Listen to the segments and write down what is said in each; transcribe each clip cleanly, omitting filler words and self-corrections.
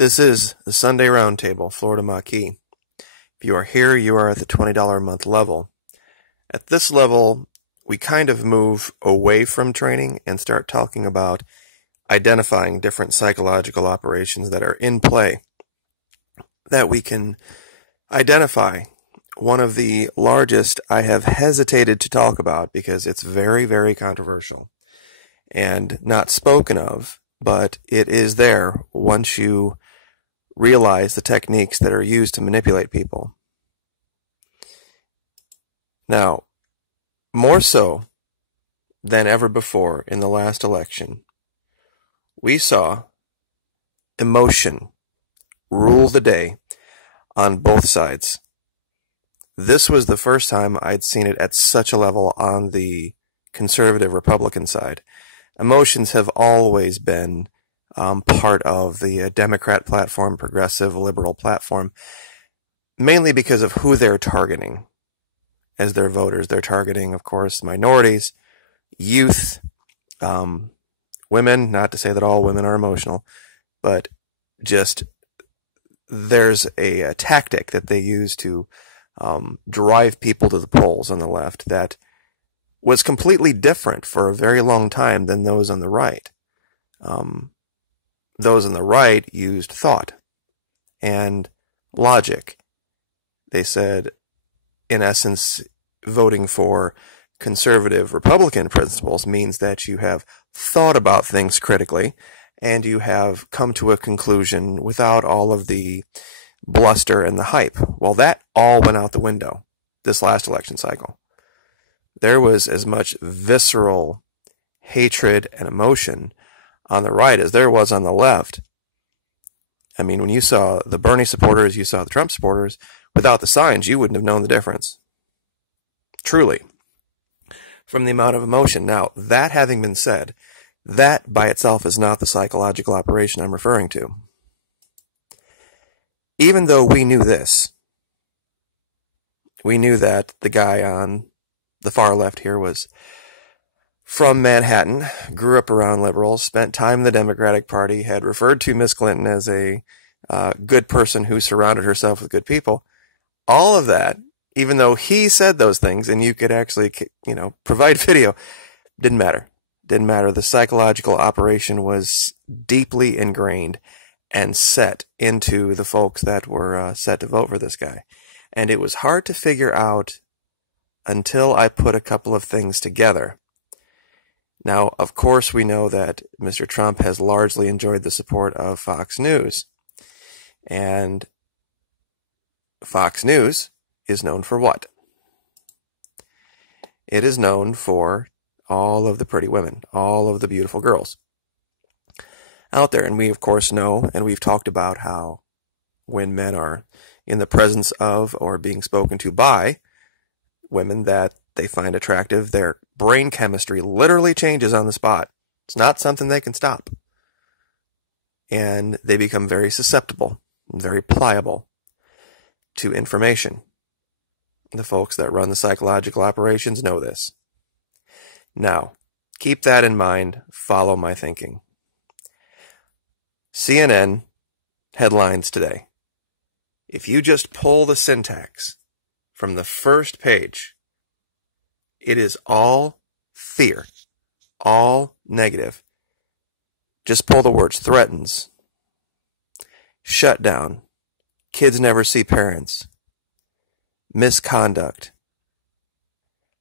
This is the Sunday Roundtable, Florida Maquis. If you are here, you are at the $20 a month level. At this level, we kind of move away from training and start talking about identifying different psychological operations that are in play that we can identify. One of the largest I have hesitated to talk about because it's very, very controversial and not spoken of, but it is there once you realize the techniques that are used to manipulate people. Now, more so than ever before in the last election, we saw emotion rule the day on both sides. This was the first time I'd seen it at such a level on the conservative Republican side. Emotions have always been part of the Democrat platform, progressive liberal platform, mainly because of who they're targeting as their voters. They're targeting, of course, minorities, youth, women, not to say that all women are emotional, but just there's a tactic that they use to drive people to the polls on the left that was completely different for a very long time than those on the right. Those on the right used thought and logic. They said, in essence, voting for conservative Republican principles means that you have thought about things critically and you have come to a conclusion without all of the bluster and the hype. Well, that all went out the window this last election cycle. There was as much visceral hatred and emotion on the right as there was on the left. I mean, when you saw the Bernie supporters, you saw the Trump supporters, without the signs, you wouldn't have known the difference. Truly. From the amount of emotion. Now, that having been said, that by itself is not the psychological operation I'm referring to. Even though we knew this, we knew that the guy on the far left here was from Manhattan, grew up around liberals, spent time in the Democratic Party, had referred to Miss Clinton as a good person who surrounded herself with good people. All of that, even though he said those things, and you could actually, provide video, didn't matter. Didn't matter. The psychological operation was deeply ingrained and set into the folks that were set to vote for this guy. And it was hard to figure out until I put a couple of things together. Now, of course, we know that Mr. Trump has largely enjoyed the support of Fox News. And Fox News is known for what? It is known for all of the pretty women, all of the beautiful girls out there. And we, of course, know, and we've talked about how when men are in the presence of or being spoken to by women that they find attractive, their brain chemistry literally changes on the spot. It's not something they can stop. And they become very susceptible, very pliable to information. The folks that run the psychological operations know this. Now, keep that in mind. Follow my thinking. CNN headlines today. If you just pull the syntax from the first page, it is all fear, all negative. Just pull the words threatens, shutdown, kids never see parents, misconduct,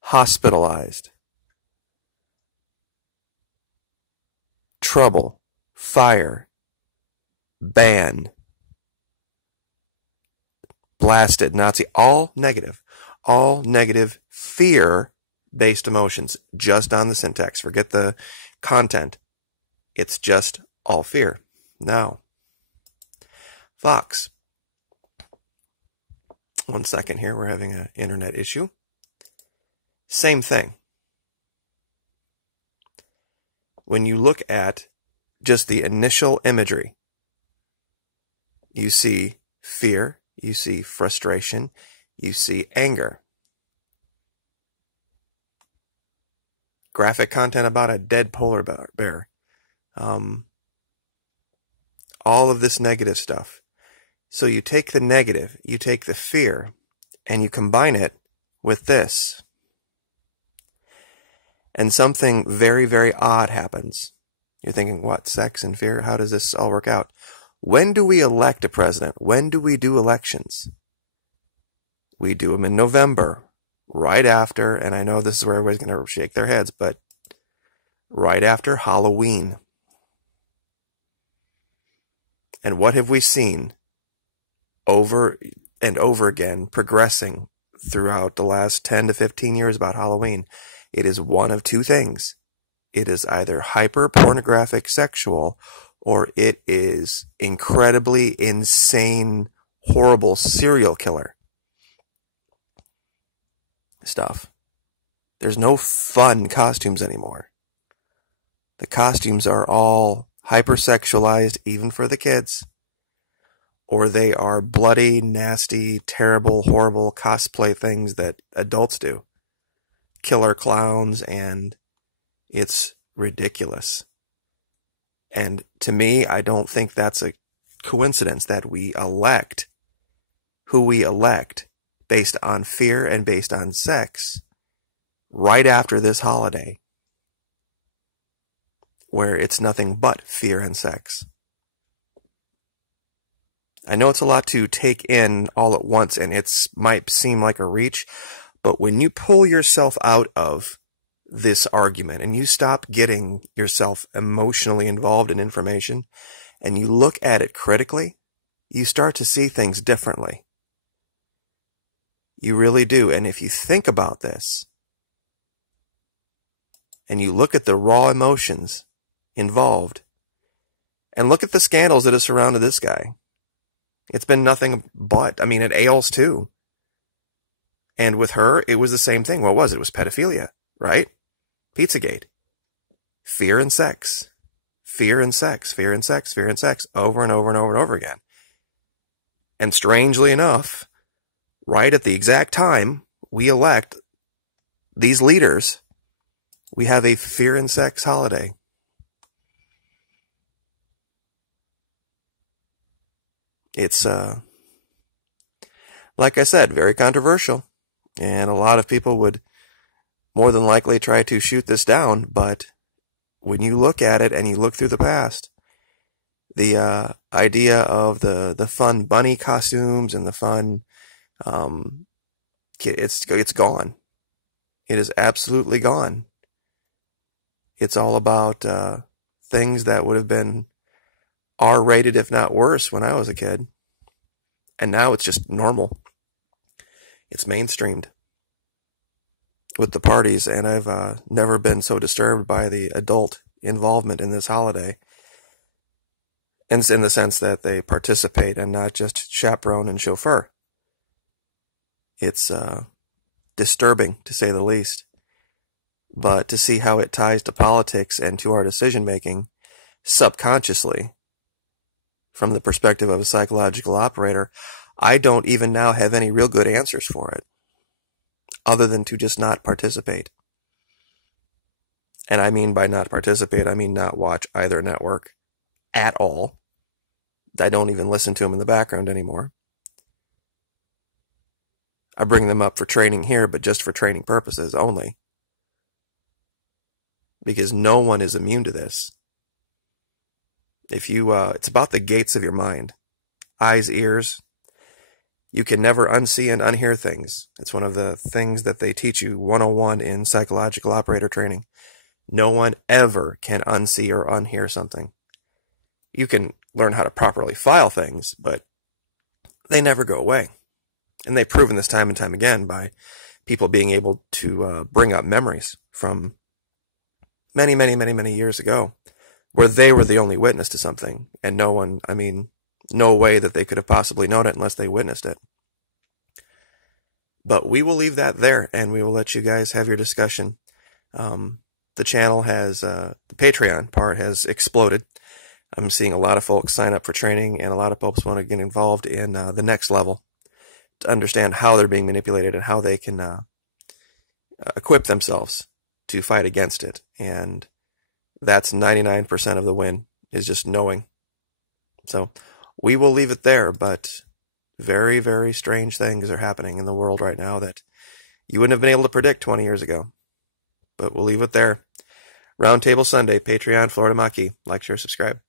hospitalized, trouble, fire, ban, blasted, Nazi, all negative fear-based emotions just on the syntax. Forget the content. It's just all fear. Now, Fox. One second here, we're having an internet issue. Same thing. When you look at just the initial imagery, you see fear, you see frustration, you see anger. Graphic content about a dead polar bear. all of this negative stuff. So you take the negative, you take the fear, and you combine it with this. And something very, very odd happens. You're thinking, what, sex and fear? How does this all work out? When do we elect a president? When do we do elections? We do them in November, right after, and I know this is where everybody's going to shake their heads, but right after Halloween. And what have we seen over and over again progressing throughout the last 10 to 15 years about Halloween? It is one of two things. It is either hyper-pornographic sexual, or it is incredibly insane, horrible serial killer stuff. There's no fun costumes anymore. The costumes are all hypersexualized, even for the kids, or they are bloody, nasty, terrible, horrible cosplay things that adults do. Killer clowns, and it's ridiculous. And to me, I don't think that's a coincidence that we elect who we elect based on fear and based on sex right after this holiday, where it's nothing but fear and sex. I know it's a lot to take in all at once, and it might seem like a reach, but when you pull yourself out of this argument and you stop getting yourself emotionally involved in information and you look at it critically, you start to see things differently. You really do. And if you think about this and you look at the raw emotions involved and look at the scandals that have surrounded this guy, it's been nothing but, I mean, it ails too. And with her, it was the same thing. What was it? It was pedophilia, right? Pizzagate. Fear and sex. Fear and sex. Fear and sex. Fear and sex. Over and over and over and over again. And strangely enough, right at the exact time we elect these leaders, we have a fear and sex holiday. It's, like I said, very controversial. And a lot of people would more than likely try to shoot this down, but when you look at it and you look through the past, the idea of the fun bunny costumes and the fun, it's gone. It is absolutely gone. It's all about things that would have been R-rated, if not worse, when I was a kid. And now it's just normal. It's mainstreamed with the parties, and I've never been so disturbed by the adult involvement in this holiday. In the sense that they participate and not just chaperone and chauffeur. It's disturbing, to say the least. But to see how it ties to politics and to our decision-making subconsciously, from the perspective of a psychological operator, I don't even now have any real good answers for it, other than to just not participate. And I mean by not participate, I mean not watch either network at all. I don't even listen to them in the background anymore. I bring them up for training here, but just for training purposes only. Because no one is immune to this. If you, it's about the gates of your mind. Eyes, ears. You can never unsee and unhear things. It's one of the things that they teach you 101 in psychological operator training. No one ever can unsee or unhear something. You can learn how to properly file things, but they never go away. And they've proven this time and time again by people being able to bring up memories from many, many, many, many years ago, where they were the only witness to something, and no one, I mean, no way that they could have possibly known it unless they witnessed it. But we will leave that there, and we will let you guys have your discussion. The channel has, the Patreon part has exploded. I'm seeing a lot of folks sign up for training, and a lot of folks want to get involved in the next level to understand how they're being manipulated and how they can equip themselves to fight against it. And that's 99% of the win, is just knowing So we will leave it there, but very, very strange things are happening in the world right now that you wouldn't have been able to predict 20 years ago. But we'll leave it there. Roundtable Sunday, Patreon, Florida Maquis. Like, share, subscribe.